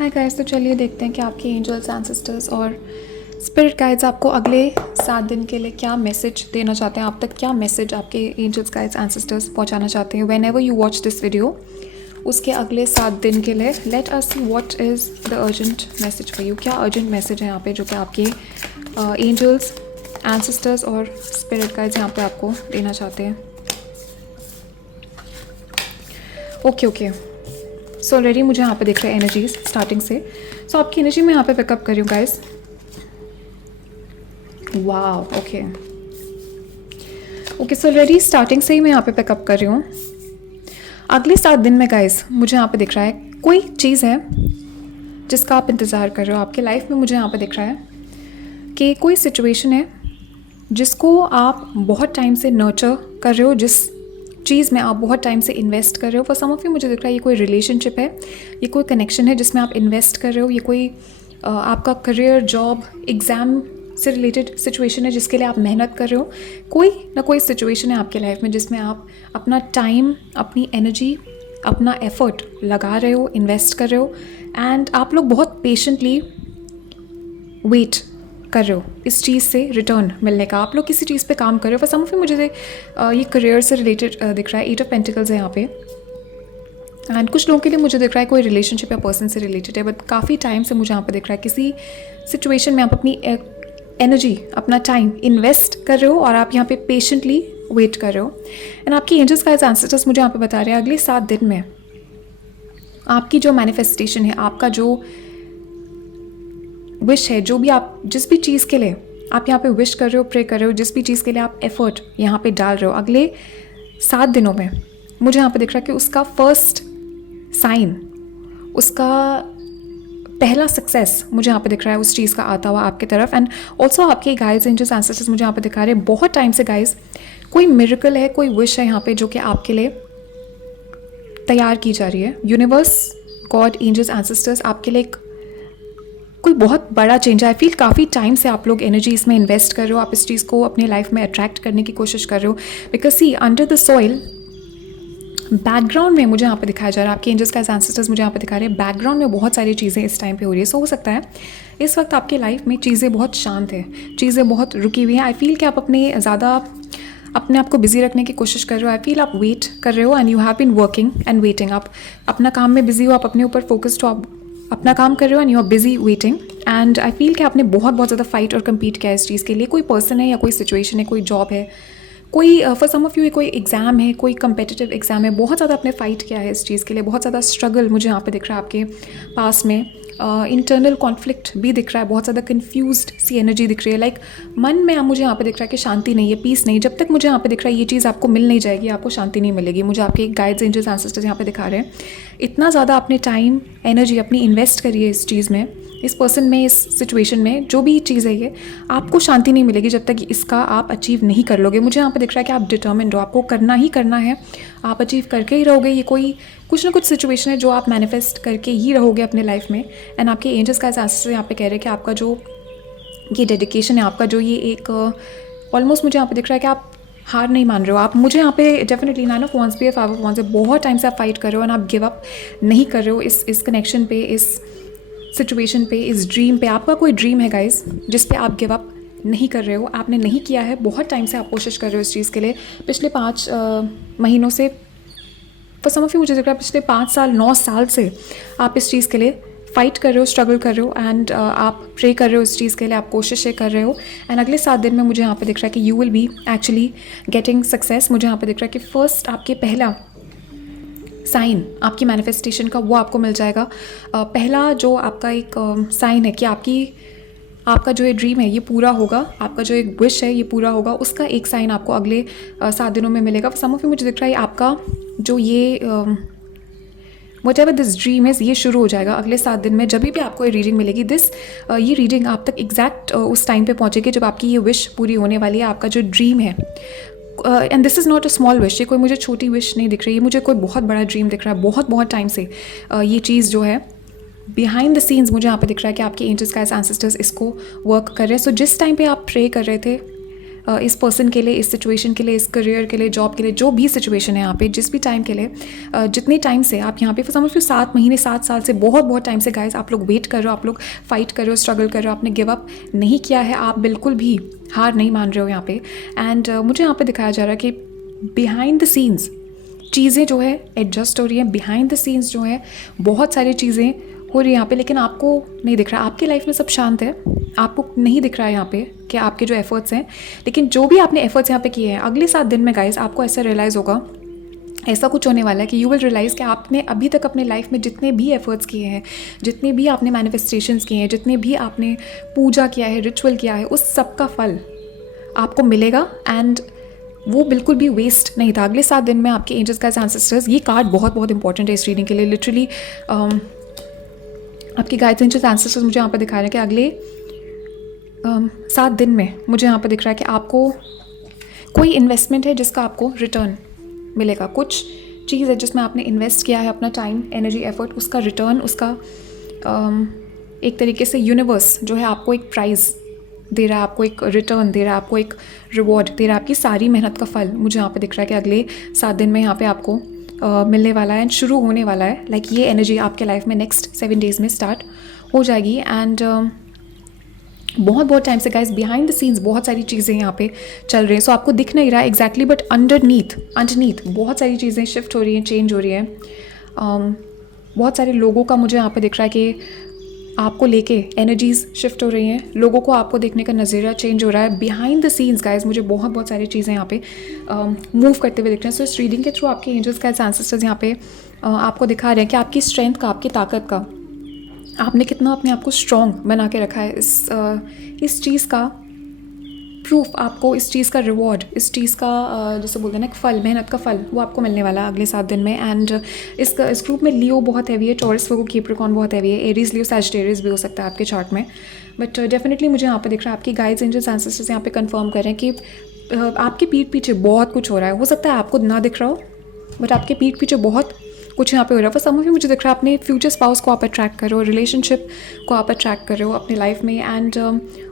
Hi guys, तो चलिए देखते हैं कि आपके एंजल्स, एंसेस्टर्स और स्पिरिट गाइड्स आपको अगले 7 दिन के लिए क्या मैसेज देना चाहते हैं। आप तक क्या मैसेज आपके एंजल्स, गाइड्स, एंसेस्टर्स पहुंचाना चाहते हैं when ever you watch this video. उसके अगले 7 दिन के लिए let us see what is the urgent message for you. क्या अर्जेंट मैसेज है यहाँ पे जो कि आपके एंजल्स, एंसेस्टर्स और स्पिरिट गाइड्स यहाँ पे आपको देना चाहते हैं। ओके सो ऑलरेडी मुझे यहाँ पे दिख रहा है एनर्जीज स्टार्टिंग से। सो आपकी एनर्जी मैं यहाँ पे पिकअप कर रही हूँ guys. Wow, okay so already starting से ही मैं यहाँ पे पिकअप कर रही हूँ। अगले 7 दिन में गाइस मुझे यहाँ पे दिख रहा है कोई चीज़ है जिसका आप इंतज़ार कर रहे हो आपके लाइफ में। मुझे यहाँ पे दिख रहा है कि कोई सिचुएशन है जिसको आप बहुत टाइम से नर्चर कर रहे हो, जिस चीज़ में आप बहुत टाइम से इन्वेस्ट कर रहे हो। फॉर सम ऑफ यू मुझे दिख रहा है ये कोई रिलेशनशिप है, ये कोई कनेक्शन है जिसमें आप इन्वेस्ट कर रहे हो, ये कोई आपका करियर, जॉब, एग्ज़ाम से रिलेटेड सिचुएशन है जिसके लिए आप मेहनत कर रहे हो। कोई ना कोई सिचुएशन है आपके लाइफ में जिसमें आप अपना टाइम, अपनी एनर्जी, अपना एफर्ट लगा रहे हो, इन्वेस्ट कर रहे हो एंड आप लोग बहुत पेशेंटली वेट कर रहे हो इस चीज़ से रिटर्न मिलने का। आप लोग किसी चीज़ पे काम कर रहे हो। फॉर सम ऑफ यू मुझे ये करियर से रिलेटेड दिख रहा है। 8 ऑफ पेंटिकल्स है यहाँ पे एंड कुछ लोगों के लिए मुझे दिख रहा है कोई रिलेशनशिप या पर्सन से रिलेटेड है। बट काफ़ी टाइम से मुझे यहाँ पे दिख रहा है किसी सिचुएशन में आप अपनी एनर्जी, अपना टाइम इन्वेस्ट कर रहे हो और आप यहाँ पे पेशेंटली वेट कर रहे हो। एंड आपकी एंजल्स का एंसेस्टर्स मुझे यहाँ पे बता रहे हैं अगले 7 दिन में आपकी जो मैनिफेस्टेशन है, आपका जो विश है, जो भी आप जिस भी चीज़ के लिए आप यहाँ पे विश कर रहे हो, प्रे कर रहे हो, जिस भी चीज़ के लिए आप एफर्ट यहाँ पे डाल रहे हो, अगले 7 दिनों में मुझे यहाँ पे दिख रहा है कि उसका फर्स्ट साइन, उसका पहला सक्सेस मुझे यहाँ पे दिख रहा है उस चीज़ का आता हुआ आपकी तरफ। एंड ऑल्सो आपके गाइड्स, एंजल्स, एंसेस्टर्स मुझे यहाँ पे दिखा रहे हैं बहुत टाइम से गाइज कोई मिरेकल है, कोई विश है यहाँ पे जो कि आपके लिए तैयार की जा रही है। यूनिवर्स, गॉड, एंजल्स, एंसेस्टर्स आपके लिए कोई बहुत बड़ा चेंज है। आई फील काफ़ी टाइम से आप लोग एनर्जी इसमें इन्वेस्ट कर रहे हो, आप इस चीज़ को अपने लाइफ में अट्रैक्ट करने की कोशिश कर रहे हो। Because see under the soil background में मुझे यहाँ पे दिखाया जा रहा है, आपके एंजल्स का एंसेस्टर्स मुझे यहाँ पे दिखा रहे हैं बैकग्राउंड में बहुत सारी चीज़ें इस टाइम पे हो रही है। सो हो सकता है इस वक्त आपकी लाइफ में चीज़ें बहुत शांत है, चीज़ें बहुत रुकी हुई हैं। आई फील कि आप अपने आप को बिजी रखने की कोशिश कर रहे हो। आई फील आप वेट कर रहे हो and you have been working and waiting. आप अपना काम में बिजी हो, आप अपने ऊपर फोकस्ड हो, आप अपना काम कर रहे हो and you are busy waiting. And I feel कि आपने बहुत ज़्यादा फाइट और कम्पीट किया है इस चीज़ के लिए। कोई पर्सन है या कोई सिचुएशन है, कोई जॉब है, कोई फॉर सम ऑफ यू कोई एग्ज़ाम है, कोई कम्पिटिटिव एग्ज़ाम है। बहुत ज़्यादा आपने फाइट किया है इस चीज़ के लिए, बहुत ज़्यादा स्ट्रगल मुझे यहाँ पे दिख रहा है आपके पास में। इंटरनल कॉन्फ्लिक्ट भी दिख रहा है, बहुत ज़्यादा कन्फ्यूज्ड सी एनर्जी दिख रही है। लाइक मन में मुझे यहाँ पे दिख रहा है कि शांति नहीं है, पीस नहीं। जब तक मुझे यहाँ पे दिख रहा है ये चीज़ आपको मिल नहीं जाएगी, आपको शांति नहीं मिलेगी। मुझे आपके गाइड्स, एंजल्स, एंसेस्टर्स यहाँ पे दिखा रहे हैं इतना ज़्यादा आपने टाइम, एनर्जी अपनी इन्वेस्ट करी है इस चीज़ में, इस पर्सन में, इस सिचुएशन में। जो भी चीज़ है ये आपको शांति नहीं मिलेगी जब तक इसका आप अचीव नहीं कर लोगे। मुझे यहाँ पे दिख रहा है कि आप डिटर्मिन्ड हो, आपको करना ही करना है, आप अचीव करके ही रहोगे। ये कोई कुछ ना कुछ सिचुएशन है जो आप मैनिफेस्ट करके ही रहोगे अपने लाइफ में। एंड आपके एंजल्स का एंसेस्टर्स यहाँ पे कह रहे हैं कि आपका जो ये डेडिकेशन है, आपका जो ये एक ऑलमोस्ट मुझे यहाँ पे दिख रहा है कि आप हार नहीं मान रहे हो। आप मुझे यहाँ पे डेफिनेटली 9 ऑफ वांड्स भी, 5 ऑफ वांड्स है, बहुत टाइम से आप फाइट कर रहे हो एंड आप गिव अप नहीं कर रहे हो इस कनेक्शन पे, इस सिचुएशन पे, इस ड्रीम पे। आपका कोई ड्रीम है गाइज जिस पे आप गिव अप नहीं कर रहे हो, आपने नहीं किया है। बहुत टाइम से आप कोशिश कर रहे हो इस चीज़ के लिए, पिछले 5 महीनों से। फॉर सम ऑफ यू मुझे दिख रहा है पिछले 5 साल, 9 साल से आप इस चीज़ के लिए फाइट कर रहे हो, स्ट्रगल कर रहे हो एंड आप प्रे कर रहे हो इस चीज़ के लिए, आप कोशिशें कर रहे हो। एंड अगले 7 दिन में मुझे यहाँ पे दिख रहा है कि you will be actually getting success. मुझे यहाँ पे दिख रहा है कि फर्स्ट आपके पहला साइन आपकी मैनिफेस्टेशन का वो आपको मिल जाएगा। पहला जो आपका एक साइन है कि आपका जो ये ड्रीम है ये पूरा होगा, आपका जो एक विश है ये पूरा होगा, उसका एक साइन आपको अगले 7 दिनों में मिलेगा। सम ऑफ यू मुझे दिख रहा है आपका जो ये whatever दिस ड्रीम है ये शुरू हो जाएगा अगले 7 दिन में। जब भी आपको ये रीडिंग मिलेगी, ये रीडिंग आप तक एग्जैक्ट उस टाइम पे पहुंचेगी जब आपकी ये विश पूरी होने वाली है। आपका जो ड्रीम है, and this is not a small wish, ये कोई मुझे छोटी विश नहीं दिख रही है, मुझे कोई बहुत बड़ा ड्रीम दिख रहा है। बहुत टाइम से ये चीज़ जो है बिहाइंड द सीन्स मुझे यहाँ पे दिख रहा है कि आपके एंजल्स, गाइड्स, एंसेस्टर्स इसको वर्क कर रहे हैं। सो जिस टाइम पे आप प्रे कर रहे थे, इस पर्सन के लिए, इस सिचुएशन के लिए, इस करियर के लिए, जॉब के लिए, जो भी सिचुएशन है यहाँ पे, जिस भी टाइम के लिए, जितने टाइम से आप यहाँ पे फॉर समझ लो 7 महीने 7 साल से, बहुत बहुत टाइम से गाइस आप लोग वेट कर रहे हो, आप लोग फाइट कर रहे हो, स्ट्रगल कर रहे हो, आपने गिव अप नहीं किया है, आप बिल्कुल भी हार नहीं मान रहे हो यहाँ पे। एंड मुझे यहाँ पे दिखाया जा रहा है कि बिहाइंड द सीन्स चीज़ें जो है एडजस्ट हो रही हैं, बिहाइंड द सीन्स जो है बहुत सारी चीज़ें हो रही है यहाँ पे, लेकिन आपको नहीं दिख रहा। आपकी लाइफ में सब शांत है, आपको नहीं दिख रहा है यहाँ पे कि आपके जो एफर्ट्स हैं, लेकिन जो भी आपने एफर्ट्स यहाँ पे किए हैं, अगले 7 दिन में गाइस आपको ऐसा रियलाइज़ होगा, ऐसा कुछ होने वाला है कि यू विल रियलाइज़ कि आपने अभी तक अपने लाइफ में जितने भी एफर्ट्स किए हैं, जितने भी आपने मैनिफेस्टेशंस किए हैं, जितने भी आपने पूजा किया है, रिचुअल किया है, उस सब का फल आपको मिलेगा। एंड वो बिल्कुल भी वेस्ट नहीं था। अगले 7 दिन में आपके एंजल्स का एंसेस्टर्स, ये कार्ड बहुत बहुत इंपॉर्टेंट है इस रीडिंग के लिए। लिटरली आपकी गाइड्स एंजल्स एंसेस्टर्स मुझे यहाँ पर दिखा रहे हैं कि अगले 7 दिन में मुझे यहाँ पर दिख रहा है कि आपको कोई इन्वेस्टमेंट है जिसका आपको रिटर्न मिलेगा। कुछ चीज़ है जिसमें आपने इन्वेस्ट किया है अपना टाइम, एनर्जी, एफर्ट, उसका रिटर्न, उसका एक तरीके से यूनिवर्स जो है आपको एक प्राइज़ दे रहा है, आपको एक रिटर्न दे रहा है, आपको एक रिवॉर्ड दे रहा है, आपकी सारी मेहनत का फल मुझे यहाँ पे दिख रहा है कि अगले 7 दिन में यहाँ पे आपको मिलने वाला है एंड शुरू होने वाला है। लाइक ये एनर्जी आपके लाइफ में नेक्स्ट 7 डेज़ में स्टार्ट हो जाएगी। एंड बहुत बहुत टाइम से गाइस बिहाइंड द सीन्स बहुत सारी चीज़ें यहाँ पे चल रही हैं। सो आपको दिख नहीं रहा है एग्जैक्टली, बट अंडरनीथ बहुत सारी चीज़ें शिफ्ट हो रही हैं, चेंज हो रही हैं। बहुत सारे लोगों का मुझे यहाँ पे दिख रहा है कि आपको लेके एनर्जीज शिफ्ट हो रही हैं, लोगों को आपको देखने का नज़रिया चेंज हो रहा है। बिहाइंड द सीन्स गाइस मुझे बहुत बहुत सारी चीज़ें यहाँ पे मूव करते हुए दिख रहे हैं। सो इस रीडिंग के थ्रू आपके एंजल्स का एंसेस्टर्स यहाँ पे आपको दिखा रहे हैं कि आपकी स्ट्रेंथ का, आपकी ताकत का, आपने कितना अपने आप को स्ट्रॉन्ग बना के रखा है। इस चीज़ का प्रूफ आपको, इस चीज़ का रिवॉर्ड, इस चीज़ का जैसे बोलते हैं ना फल, मेहनत का फल, वो आपको मिलने वाला है अगले 7 दिन में। एंड इस ग्रुप में लियो बहुत हैवी है, टॉरस, वर्गो, कैप्रिकॉर्न बहुत हैवी है, एरीज, लियो, सैजिटेरियस भी हो सकता है आपके चार्ट में। बट डेफिनेटली मुझे यहाँ पे दिख रहा है आपकी गाइड्स, एंजल्स, एंसेस्टर्स यहाँ पे कंफर्म कर रहे हैं कि आपके पीठ पीछे बहुत कुछ हो रहा है। हो सकता है आपको ना दिख रहा हो, बट आपके पीठ पीछे बहुत कुछ यहाँ पे हो रहा है। फॉर सम ऑफ यू मुझे दिख रहा है अपने फ्यूचर स्पाउस को आप अट्रैक्ट कर रहे हो, रिलेशनशिप को आप अट्रैक्ट कर रहे हो अपनी लाइफ में। एंड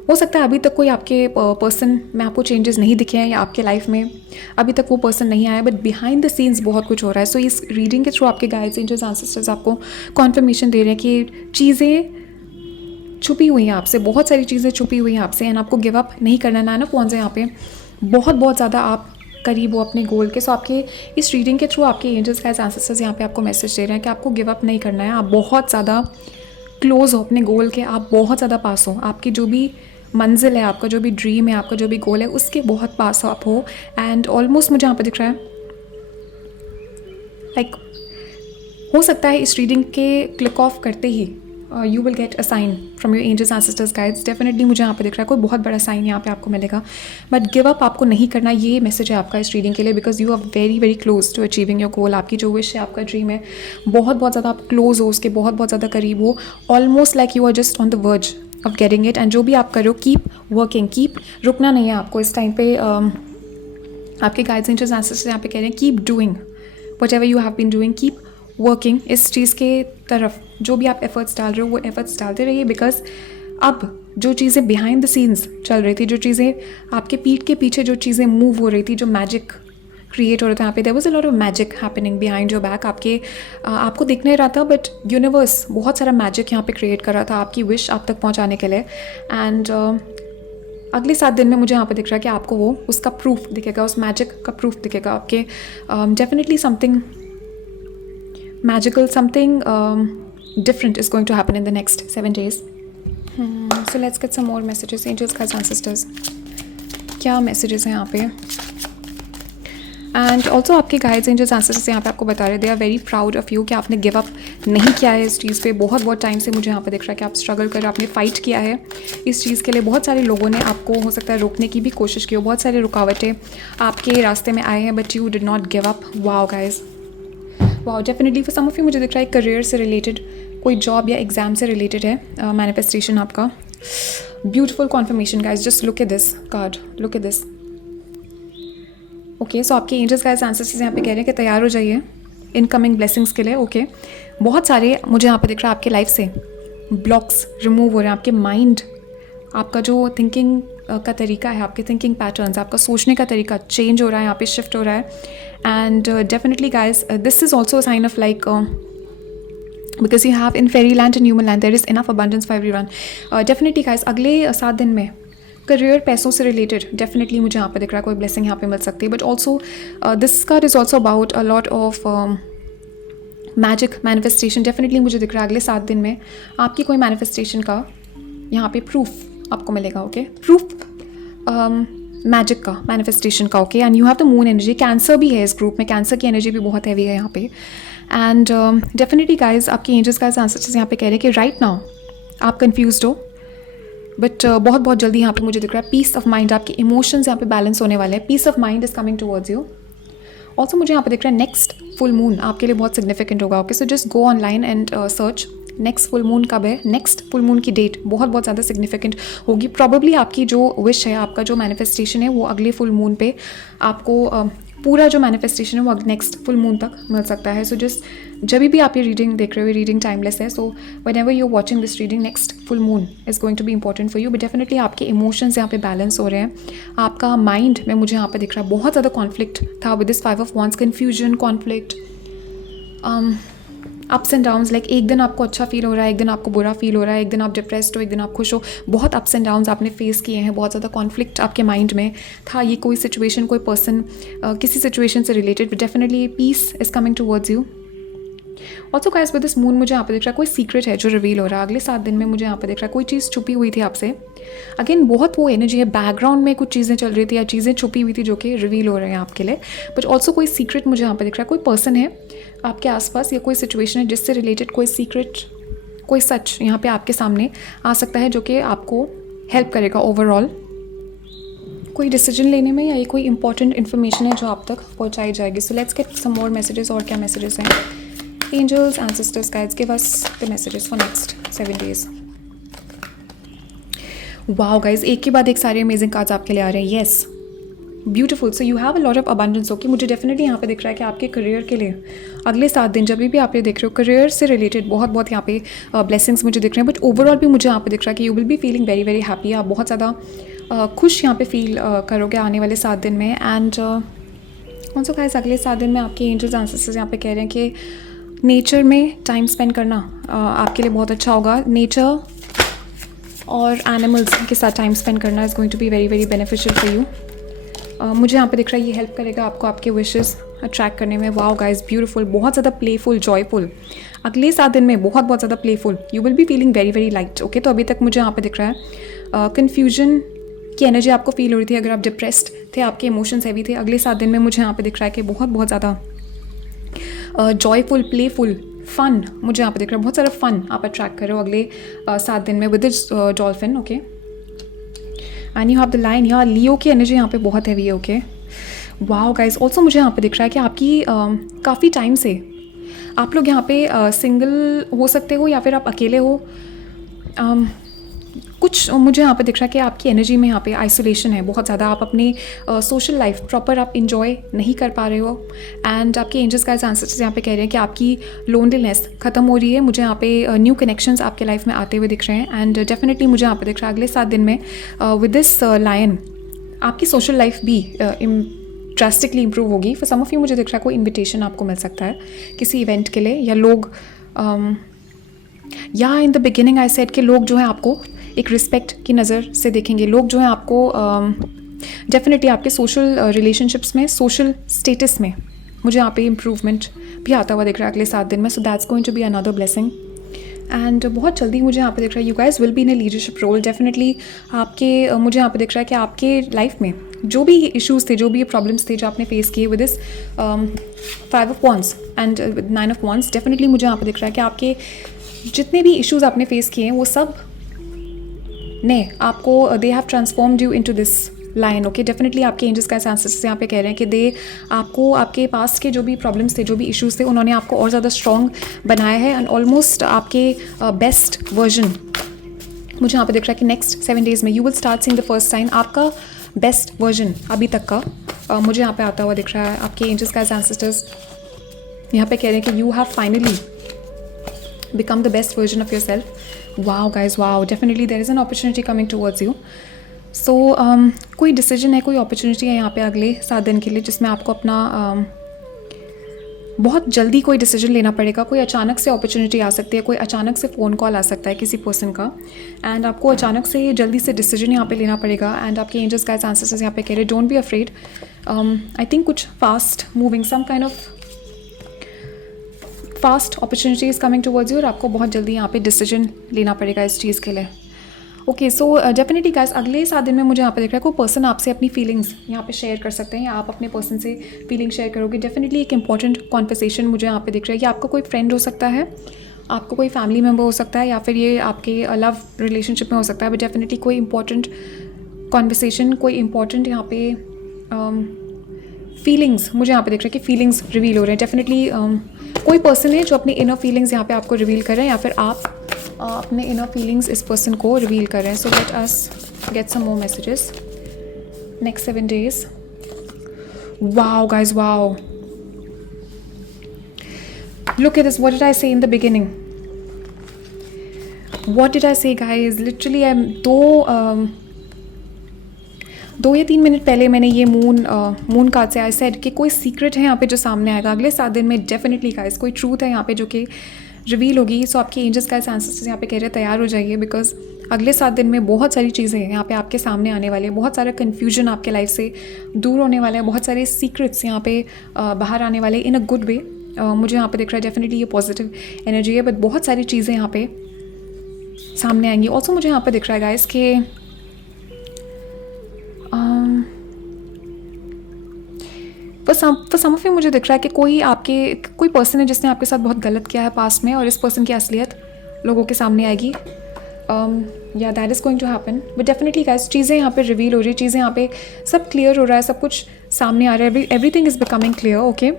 हो सकता है अभी तक कोई आपके पर्सन में आपको चेंजेस नहीं दिखे हैं, या आपके लाइफ में अभी तक वो पर्सन नहीं आया, बट बिहाइंड द सीन्स बहुत कुछ हो रहा है। सो इस रीडिंग के थ्रू आपके गाइड्स, एंजल्स, एंसेस्टर्स आपको कॉन्फर्मेशन दे रहे हैं कि चीज़ें छुपी हुई हैं आपसे, बहुत सारी चीज़ें छुपी हुई हैं आपसे, एंड आपको गिव अप नहीं करना। ना कौन से यहाँ पे बहुत ज़्यादा आप करीब हो अपने गोल के। सो आपके इस रीडिंग के थ्रू आपके एंजल्स गाइड्स, एंसेस्टर्स यहाँ पे आपको मैसेज दे रहे हैं कि आपको गिव अप नहीं करना है। आप बहुत ज़्यादा क्लोज हो अपने गोल के, आप बहुत ज़्यादा पास हो, आपकी जो भी मंजिल है, आपका जो भी ड्रीम है, आपका जो भी गोल है, उसके बहुत पास आप हो। एंड ऑलमोस्ट मुझे यहाँ पे दिख रहा है लाइक हो सकता है इस रीडिंग के क्लिक ऑफ करते ही you will get a sign from your angels, ancestors, guides. Definitely मुझे यहाँ पे दिख रहा है कोई बहुत बड़ा साइन यहाँ पे आपको मिलेगा, बट गिव अप आपको नहीं करना। ये मैसेज है आपका इस रीडिंग के लिए, because you are very very close to achieving your goal. आपकी जो विश है, आपका ड्रीम है, बहुत ज़्यादा आप क्लोज हो उसके, बहुत ज़्यादा करीब हो, almost like you are just on the verge of getting it. And जो भी आप कर रहे हो, कीप वर्किंग, रुकना नहीं है आपको इस टाइम पे। आपके गाइड्स, एंजल्स, एंसेस्टर्स यहाँ पे कह रहे हैं keep doing whatever you have been doing, keep working. इस चीज़ के तरफ जो भी आप एफर्ट्स डाल रहे हो वो एफर्ट्स डालते रहिए, बिकॉज अब जो चीज़ें बिहाइंड द सीन्स चल रही थी, जो चीज़ें आपके पीठ के पीछे जो चीज़ें मूव हो रही थी, जो मैजिक क्रिएट हो रहा था यहाँ पे, there was a lot of magic happening behind your back. आपको दिख नहीं रहा था, बट यूनिवर्स बहुत सारा मैजिक यहाँ पे क्रिएट कर रहा था आपकी विश आप तक पहुँचाने के लिए। एंड अगले 7 दिन में मुझे यहाँ पे दिख रहा है कि आपको वो उसका प्रूफ दिखेगा, उस मैजिक का प्रूफ दिखेगा आपके। Definitely something magical, something different is going to happen in the next 7 days. So let's get some more messages. Angels, guides, ancestors, क्या messages हैं यहाँ पे? एंड ऑल्सो आपके गाइड्स, एंजल्स, एंसेस्टर्स यहाँ पे आपको बता रहे हैं they are very proud of you कि आपने गिव अप नहीं किया है इस चीज़ पे। बहुत टाइम से मुझे यहाँ पे दिख रहा है कि आप स्ट्रगल कर रहे हो, आपने फाइट किया है इस चीज़ के लिए। बहुत सारे लोगों ने आपको हो सकता है रोकने की भी कोशिश की हो, बहुत सारे रुकावटें आपके रास्ते में आए हैं, but you did not give up. Wow guys, wow. Definitely for some of you मुझे दिख रहा है करियर से रिलेटेड, कोई जॉब या एग्जाम से रिलेटेड है मैनिफेस्टेशन आपका। Beautiful confirmation guys, just look at this card, look at this. Okay, so आपके एंजल्स गाइड्स, एंसेस्टर्स यहाँ पे कह रहे हैं कि तैयार हो जाइए इनकमिंग ब्लेसिंग्स के लिए। ओके, बहुत सारे मुझे यहाँ पे दिख रहा है आपके लाइफ से ब्लॉक्स रिमूव हो रहे हैं, आपके माइंड, आपका जो थिंकिंग का तरीका है, आपके थिंकिंग पैटर्न्स, आपका सोचने का तरीका चेंज हो रहा है, यहाँ पे शिफ्ट हो रहा है। And definitely guys this is also a sign of like because you have in fairy land and human land there is enough abundance for everyone. Definitely guys अगले 7 दिन में करियर, पैसों से रिलेटेड डेफिनेटली मुझे यहाँ पे दिख रहा है कोई ब्लेसिंग यहाँ पे मिल सकती है। But also this card is also about a lot of magic manifestation. Definitely मुझे दिख रहा है अगले 7 दिन में आपकी कोई मैनिफेस्टेशन का यहाँ पे प्रूफ आपको मिलेगा। ओके, प्रूफ मैजिक का, मैनिफेस्टेशन का। Okay, and you have the moon energy. Cancer भी है इस ग्रुप में, कैंसर की एनर्जी भी बहुत हैवी है यहाँ पे। एंड डेफिनेटली गाइज आपकी एंजल्स गाइज आंसर्स यहाँ पे कह रहे हैं कि राइट नाउ आप कन्फ्यूज्ड हो, बट बहुत बहुत जल्दी यहाँ पे मुझे दिख रहा है पीस ऑफ माइंड, आपके इमोशंस यहाँ पे बैलेंस होने वाले हैं। Peace of mind is coming towards you. Also मुझे यहाँ पे दिख रहा है नेक्स्ट फुल मून आपके लिए बहुत सिग्निफिकेंट होगा। Okay, so just go online and search next full moon कब है। नेक्स्ट फुल मून की डेट बहुत बहुत ज़्यादा सिग्निफिकेंट होगी। प्रॉबेबली आपकी जो विश है, आपका जो मैनिफेस्टेशन है वो अगले फुल मून पे आपको पूरा जो मैनिफेस्टेशन है वो नेक्स्ट फुल मून तक मिल सकता है। सो जस्ट जब भी आप ये रीडिंग देख रहे हो, रीडिंग टाइमलेस है। So whenever you are watching this reading, next full moon is going to be important for you. But definitely आपके इमोशंस यहाँ पे बैलेंस हो रहे हैं। आपका माइंड में मुझे यहाँ पे दिख रहा है बहुत ज़्यादा कॉन्फ्लिक्ट था with this 5 of wands, confusion, conflict, ups and downs. Like एक दिन आपको अच्छा फील हो रहा है, एक दिन आपको बुरा फील हो रहा है, एक दिन आप डिप्रेस्ड हो, एक दिन आप खुश हो। बहुत अप्स एंड डाउन्स आपने फेस किए हैं, बहुत ज़्यादा कॉन्फ्लिक्ट आपके माइंड में था। ये कोई सिचुएशन, कोई पर्सन, किसी सिचुएशन से related, but definitely peace is coming towards you. Also guys with this moon मुझे यहाँ पे दिख रहा है कोई सीक्रेट है जो रिवील हो रहा है अगले 7 दिन में। मुझे यहाँ पे दिख रहा है कोई चीज़ छुपी हुई थी आपसे। अगेन बहुत वो एनर्जी है, बैकग्राउंड में कुछ चीज़ें चल रही थी या चीज़ें छुपी हुई थी जो कि रिवील हो रहे हैं आपके लिए। बट ऑल्सो कोई सीक्रेट मुझे यहाँ पे दिख रहा है, कोई पर्सन है आपके आसपास या कोई सिचुएशन है जिससे रिलेटेड कोई सीक्रेट, कोई सच यहाँ पे आपके सामने आ सकता है जो कि आपको हेल्प करेगा ओवरऑल कोई डिसीजन लेने में, या ये कोई इंपॉर्टेंट इन्फॉर्मेशन है जो आप तक पहुँचाई जाएगी। So let's get some more messages. और क्या मैसेजेस हैं? Angels, ancestors, guides, give us the messages for next 7 days. Wow guys, एक के बाद एक सारे अमेजिंग कार्ड्स आपके लिए आ रहे हैं। Yes, beautiful. So you have a lot of abundance. Okay, मुझे डेफिनेटली यहाँ पे दिख रहा है कि आपके करियर के लिए अगले 7 दिन जब भी आप ये देख रहे हो, करियर से रिलेटेड बहुत बहुत यहाँ पे ब्लेसिंग्स मुझे दिख रहे हैं। बट ओवरऑल भी मुझे यहाँ पे दिख रहा है कि you will be feeling very very happy. आप बहुत ज़्यादा खुश यहाँ पे फील करोगे आने वाले 7 दिन में। एंड ऑल्सो गाइस अगले 7 दिन में आपके एंजल्स आंसर्स यहाँ पे कह रहे हैं कि नेचर में टाइम स्पेंड करना आपके लिए बहुत अच्छा होगा। नेचर और एनिमल्स के साथ टाइम स्पेंड करना is going to be very very beneficial for you. मुझे यहाँ पे दिख रहा है ये हेल्प करेगा आपको आपके विशेस अट्रैक्ट करने में। वाओ गाइस, ब्यूटीफुल, बहुत ज़्यादा प्लेफुल, जॉयफुल अगले 7 दिन में, बहुत बहुत ज़्यादा playful. You will be feeling very very light. Okay, तो अभी तक मुझे यहाँ पे दिख रहा है कन्फ्यूजन की एनर्जी आपको फील हो रही थी। अगर आप डिप्रेस्ड थे, आपके इमोशंस हैवी थे, अगले 7 दिन में मुझे यहाँ पे दिख रहा है कि बहुत बहुत ज़्यादा जॉयफुल, प्लेफुल, फन मुझे यहाँ पे दिख रहा है। बहुत सारा फन आप अट्रैक्ट कर रहे हो अगले 7 दिन में with this dolphin. Okay, and you have the line. यहाँ लियो की एनर्जी यहाँ पे बहुत हैवी है। ओके, वाओ गाइस, ऑल्सो मुझे यहाँ पे दिख रहा है कि आपकी काफ़ी टाइम से आप लोग यहाँ पे सिंगल हो सकते हो या फिर आप अकेले हो। कुछ मुझे यहाँ पे दिख रहा है कि आपकी एनर्जी में यहाँ पे आइसोलेशन है बहुत ज़्यादा। आप अपनी सोशल लाइफ प्रॉपर आप इंजॉय नहीं कर पा रहे हो। एंड आपके एंजल्स गाइस आंसर्स यहाँ पे कह रहे हैं कि आपकी लोनलीनेस ख़त्म हो रही है। मुझे यहाँ पे न्यू कनेक्शंस आपके लाइफ में आते हुए दिख रहे हैं। एंड डेफिनेटली मुझे यहाँ पे दिख रहा है अगले 7 दिन में विद दिस लायन आपकी सोशल लाइफ भी ड्रास्टिकली इंप्रूव होगी। फॉर सम ऑफ यू मुझे दिख रहा है कोई इन्विटेशन आपको मिल सकता है किसी इवेंट के लिए, या लोग या in the beginning I said कि लोग जो है आपको एक रिस्पेक्ट की नज़र से देखेंगे। लोग जो है आपको डेफिनेटली आपके सोशल रिलेशनशिप्स में, सोशल स्टेटस में मुझे यहाँ पे इम्प्रूवमेंट भी आता हुआ दिख रहा है अगले 7 दिन में। So that's going to be another blessing. And बहुत जल्दी मुझे यहाँ पे दिख रहा है you guys will be in a leadership role. Definitely आपके मुझे यहाँ पे दिख रहा है कि आपके लाइफ में जो भी इश्यूज़ थे, जो भी प्रॉब्लम्स थे जो आपने फेस किए with this 5 of wands and 9 of wands, definitely मुझे यहाँ पे दिख रहा है कि आपके जितने भी इश्यूज़ आपने फेस किए हैं वो सब ने आपको they have transformed you into this line. Okay, definitely आपके एंजल्स का आंसर्स यहाँ पे कह रहे हैं कि दे आपको आपके पास के जो भी प्रॉब्लम्स थे, जो भी इश्यूज़ थे, उन्होंने आपको और ज़्यादा स्ट्रॉन्ग बनाया है। एंड ऑलमोस्ट आपके बेस्ट वर्जन मुझे यहाँ पे दिख रहा है कि नेक्स्ट 7 डेज़ में you will start seeing the first sign. आपका बेस्ट वर्जन अभी तक का मुझे यहाँ पे आता हुआ दिख रहा है। आपके एंजल्स का एंसेस्टर्स यहाँ पे कह रहे हैं कि you have finally become the best version of yourself. Wow guys, wow, definitely there is an opportunity coming towards you. सो कोई डिसीजन है, कोई अपॉर्चुनिटी है यहाँ पे अगले 7 दिन के लिए जिसमें आपको अपना बहुत जल्दी कोई डिसीजन लेना पड़ेगा। कोई अचानक से अपॉर्चुनिटी आ सकती है, कोई अचानक से फ़ोन कॉल आ सकता है किसी पर्सन का, एंड आपको अचानक से जल्दी से डिसीजन यहाँ पे लेना पड़ेगा। एंड आपके एंजल्स गाइड्स एंसेस्टर्स यहाँ पे कह रहे हैं don't be afraid. I think कुछ fast moving, some kind of fast opportunity is coming towards you, और आपको बहुत जल्दी यहाँ पे डिसीजन लेना पड़ेगा इस चीज़ के लिए। ओके, सो डेफिनेटली गाइस अगले 7 दिन में मुझे यहाँ पे दिख रहा है कोई पर्सन आपसे अपनी फीलिंग्स यहाँ पे शेयर कर सकते हैं, या आप अपने पर्सन से फीलिंग शेयर करोगे। डेफिनेटली एक इंपॉर्टेंट कॉन्वर्सेशन मुझे यहाँ पे दिख रहा है। ये आपका कोई फ्रेंड हो सकता है, आपको कोई फैमिली मेम्बर हो सकता है, या फिर ये आपके लव रिलेशनशिप में हो सकता है। बट डेफिनेटली कोई इंपॉर्टेंट कॉन्वर्सेशन, कोई इंपॉर्टेंट यहाँ पे फीलिंग्स मुझे यहाँ पे दिख रहा है कि फीलिंग्स रिवील हो रहे हैं। डेफिनेटली कोई पर्सन है जो अपनी इनर फीलिंग्स यहाँ पे आपको रिवील कर रहे हैं, या फिर आप अपने इनर फीलिंग्स इस पर्सन को रिवील कर रहे हैं। So let us get some more messages next 7 days. Wow guys, wow, look at this. What did I say in the beginning? What did I say guys? Literally I'm दो या 3 minute पहले मैंने ये moon card से I said कि कोई secret है यहाँ पे जो सामने आएगा अगले 7 दिन में। डेफिनेटली गाइस कोई ट्रूथ है यहाँ पे जो कि रिवील होगी। सो आपके एंजल्स गाइस एंसेस्टर्स यहाँ पे कह रहे हैं तैयार हो जाइए, बिकॉज अगले 7 दिन में बहुत सारी चीज़ें यहाँ पे आपके सामने आने वाली है। बहुत सारा कन्फ्यूजन आपके लाइफ से दूर होने वाला है, बहुत सारे सीक्रेट्स यहाँ पे बाहर आने वाले इन अ गुड वे। मुझे यहाँ पे दिख रहा है डेफिनेटली ये पॉजिटिव एनर्जी है, बट बहुत सारी चीज़ें यहाँ पे सामने आएंगी। ऑल्सो मुझे यहाँ पे दिख रहा है गाइस कि सम ऑफ यू मुझे दिख रहा है कि कोई पर्सन है जिसने आपके साथ बहुत गलत किया है पास्ट में, और इस पर्सन की असलियत लोगों के सामने आएगी। या that is going to happen. But definitely guys चीज़ें यहाँ पे रिवील हो रही है, चीज़ें यहाँ पे सब क्लियर हो रहा है, सब कुछ सामने आ रहा है, everything is becoming clear. Okay,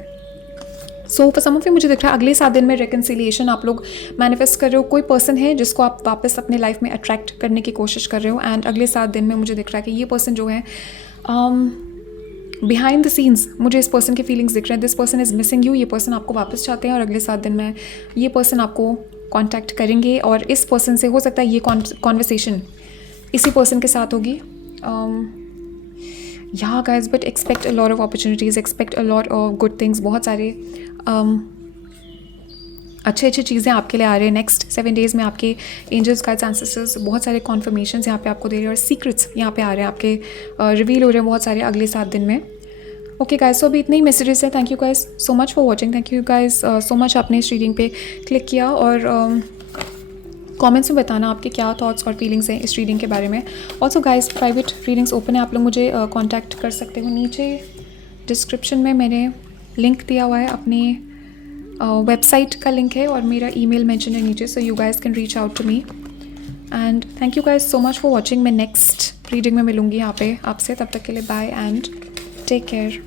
so for some of you मुझे दिख रहा है अगले 7 दिन में रिकन्सिलिएशन आप लोग मैनिफेस्ट कर रहे हो। कोई पर्सन है जिसको आप वापस अपने लाइफ में अट्रैक्ट करने की कोशिश कर रहे हो, एंड अगले 7 दिन में मुझे दिख रहा है कि ये पर्सन जो है बिहाइंड द सीन्स मुझे इस पर्सन के फीलिंग्स दिख रहे हैं। This person is missing you. ये पर्सन आपको वापस चाहते हैं, और अगले 7 दिन में ये पर्सन आपको कांटेक्ट करेंगे, और इस पर्सन से हो सकता है ये कॉन्वर्सेशन इसी पर्सन के साथ होगी। या guys but expect a lot of opportunities, expect a lot of good things. बहुत सारे अच्छे चीज़ें आपके लिए आ रहे हैं नेक्स्ट 7 days में। आपके एंजल्स गाइड्स एंसेस्टर्स बहुत सारे कॉन्फर्मेशंस यहाँ पे आपको दे रहे हैं, और सीक्रेट्स यहाँ पे आ रहे हैं आपके रिवील हो रहे हैं बहुत सारे अगले 7 दिन में। ओके गाइस, सो अभी इतने ही मैसेजेस हैं। Thank you guys so much for watching. Thank you guys so much आपने इस रीडिंग पे क्लिक किया, और कमेंट्स में बताना आपके क्या थॉट्स और फीलिंग्स हैं इस रीडिंग के बारे में। Also guys private readings open है, आप लोग मुझे कॉन्टैक्ट कर सकते हो। नीचे डिस्क्रिप्शन में मैंने लिंक दिया हुआ है, अपने वेबसाइट का लिंक है, और मेरा ईमेल मेंशन है नीचे, so you guys can reach out to me. And thank you guys so much for watching. मैं नेक्स्ट रीडिंग में मिलूँगी यहाँ पे आपसे, तब तक के लिए बाय एंड टेक केयर।